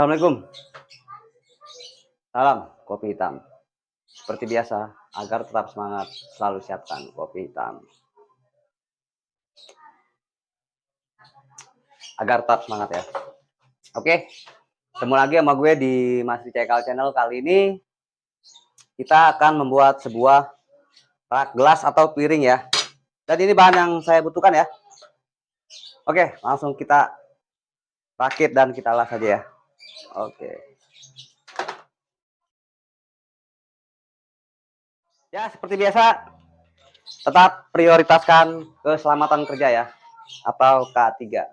Assalamualaikum. Salam kopi hitam. Seperti biasa, agar tetap semangat, selalu siapkan kopi hitam. Agar tetap semangat ya. Oke, ketemu lagi sama gue di Mas Cekal Channel. Kali ini kita akan membuat sebuah rak gelas atau piring ya. Dan ini bahan yang saya butuhkan ya. Oke, langsung kita rakit dan kita las aja ya. Oke. Ya, seperti biasa, tetap prioritaskan keselamatan kerja ya, atau K3.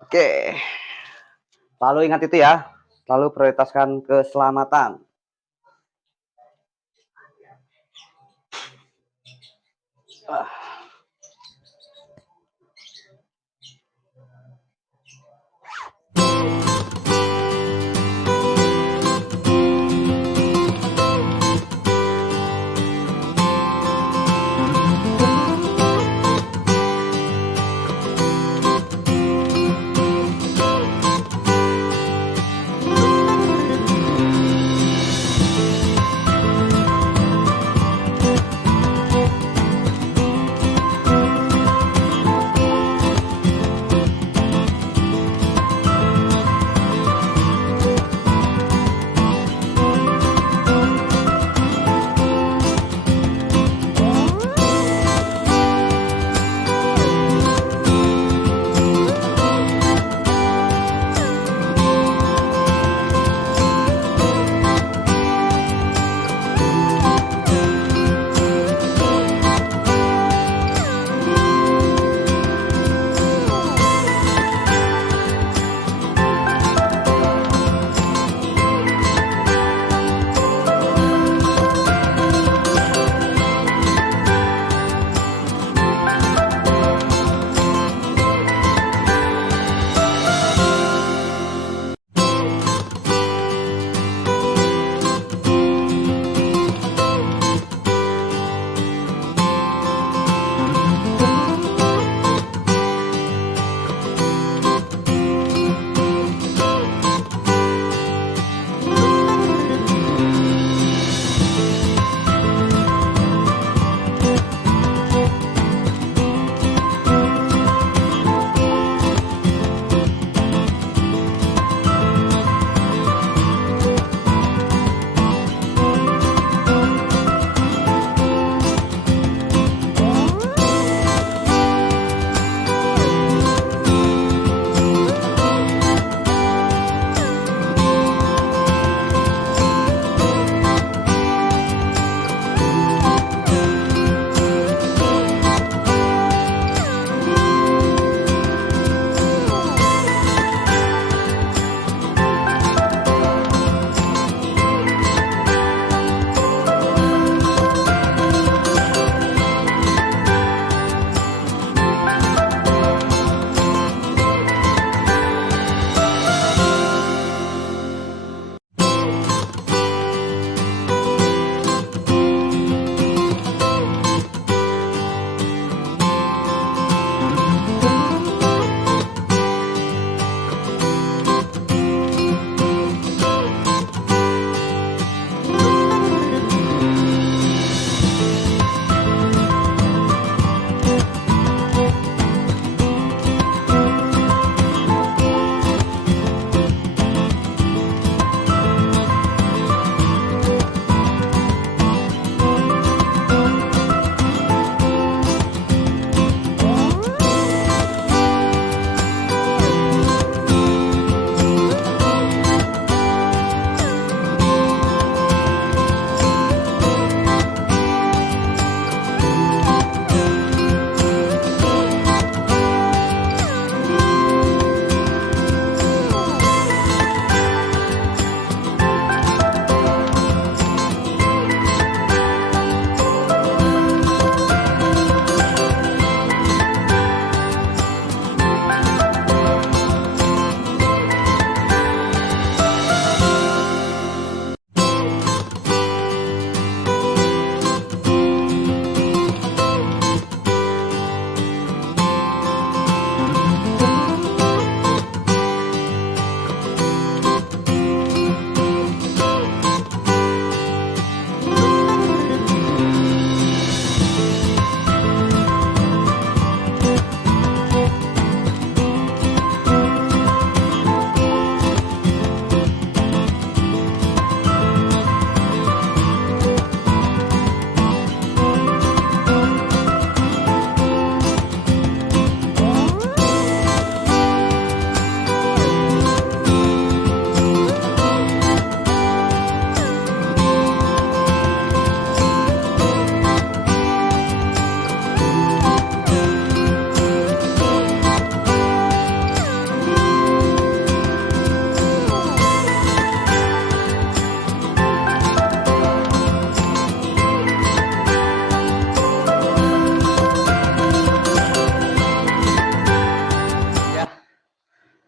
Oke. Selalu ingat itu ya, selalu prioritaskan keselamatan.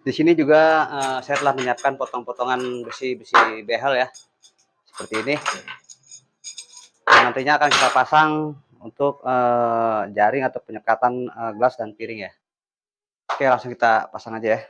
Di sini juga saya telah menyiapkan potong-potongan besi-besi behel ya, seperti ini. Yang nantinya akan kita pasang untuk jaring atau penyekatan gelas dan piring ya. Oke, langsung kita pasang aja ya.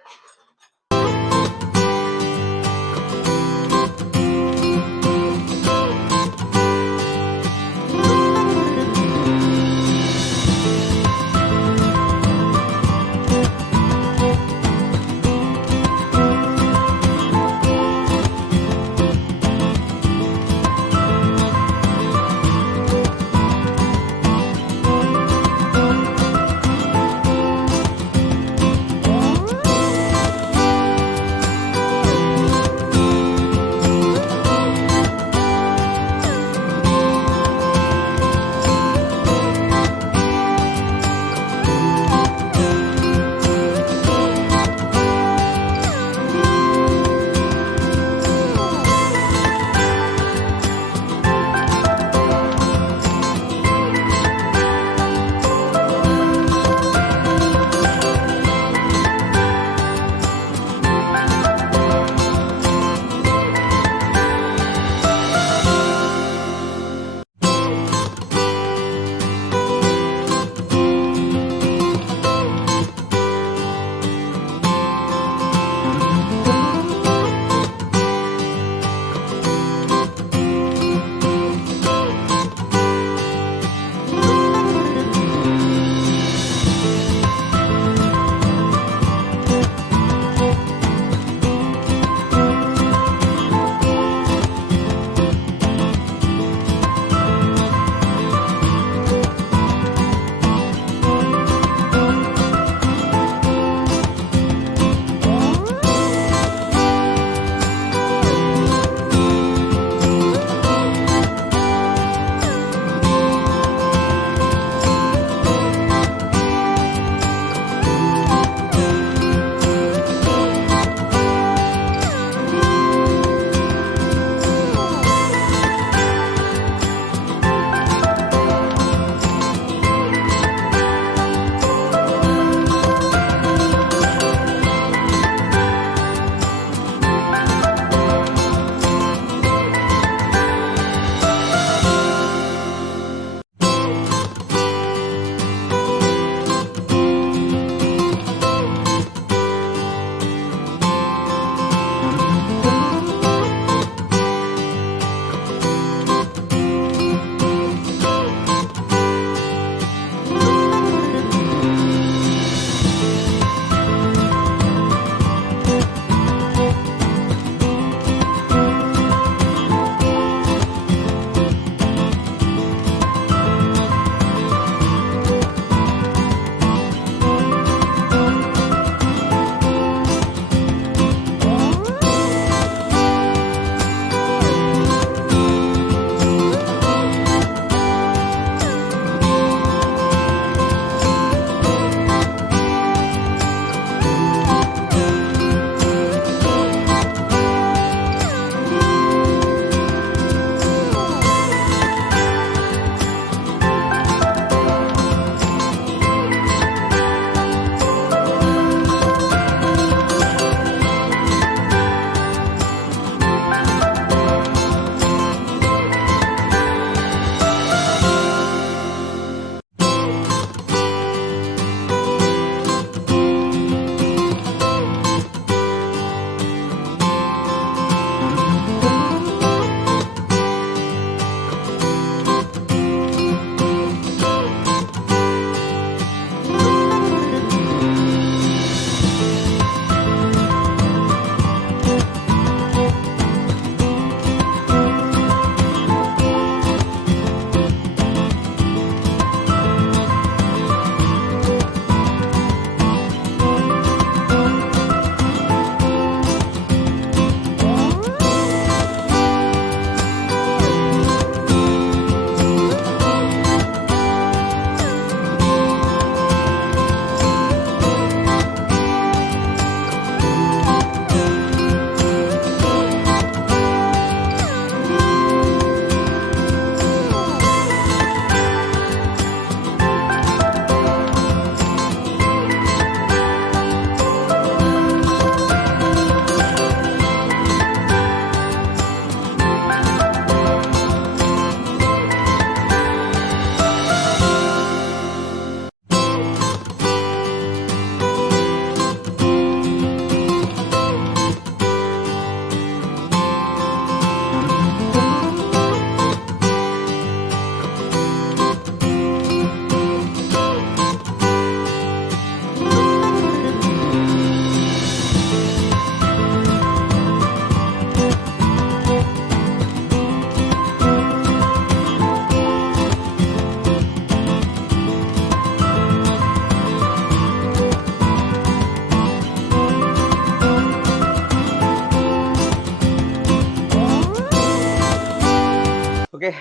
Oke,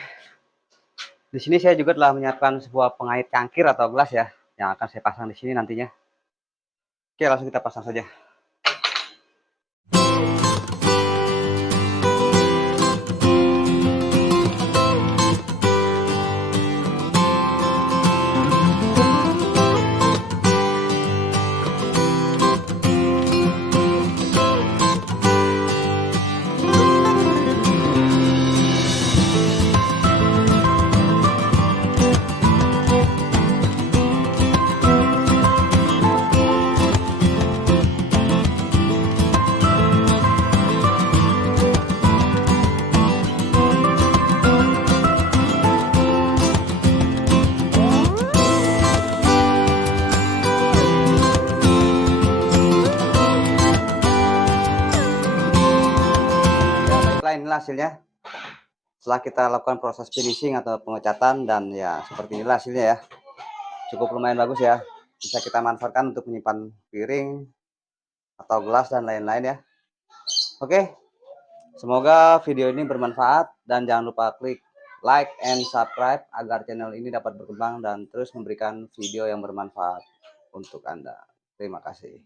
di sini saya juga telah menyiapkan sebuah pengait cangkir atau gelas ya, yang akan saya pasang di sini nantinya. Oke, langsung kita pasang saja. Inilah hasilnya setelah kita lakukan proses finishing atau pengecatan, dan ya seperti inilah hasilnya ya, cukup lumayan bagus ya, bisa kita manfaatkan untuk menyimpan piring atau gelas dan lain-lain ya. Oke, semoga video ini bermanfaat dan jangan lupa klik like and subscribe agar channel ini dapat berkembang dan terus memberikan video yang bermanfaat untuk Anda. Terima kasih.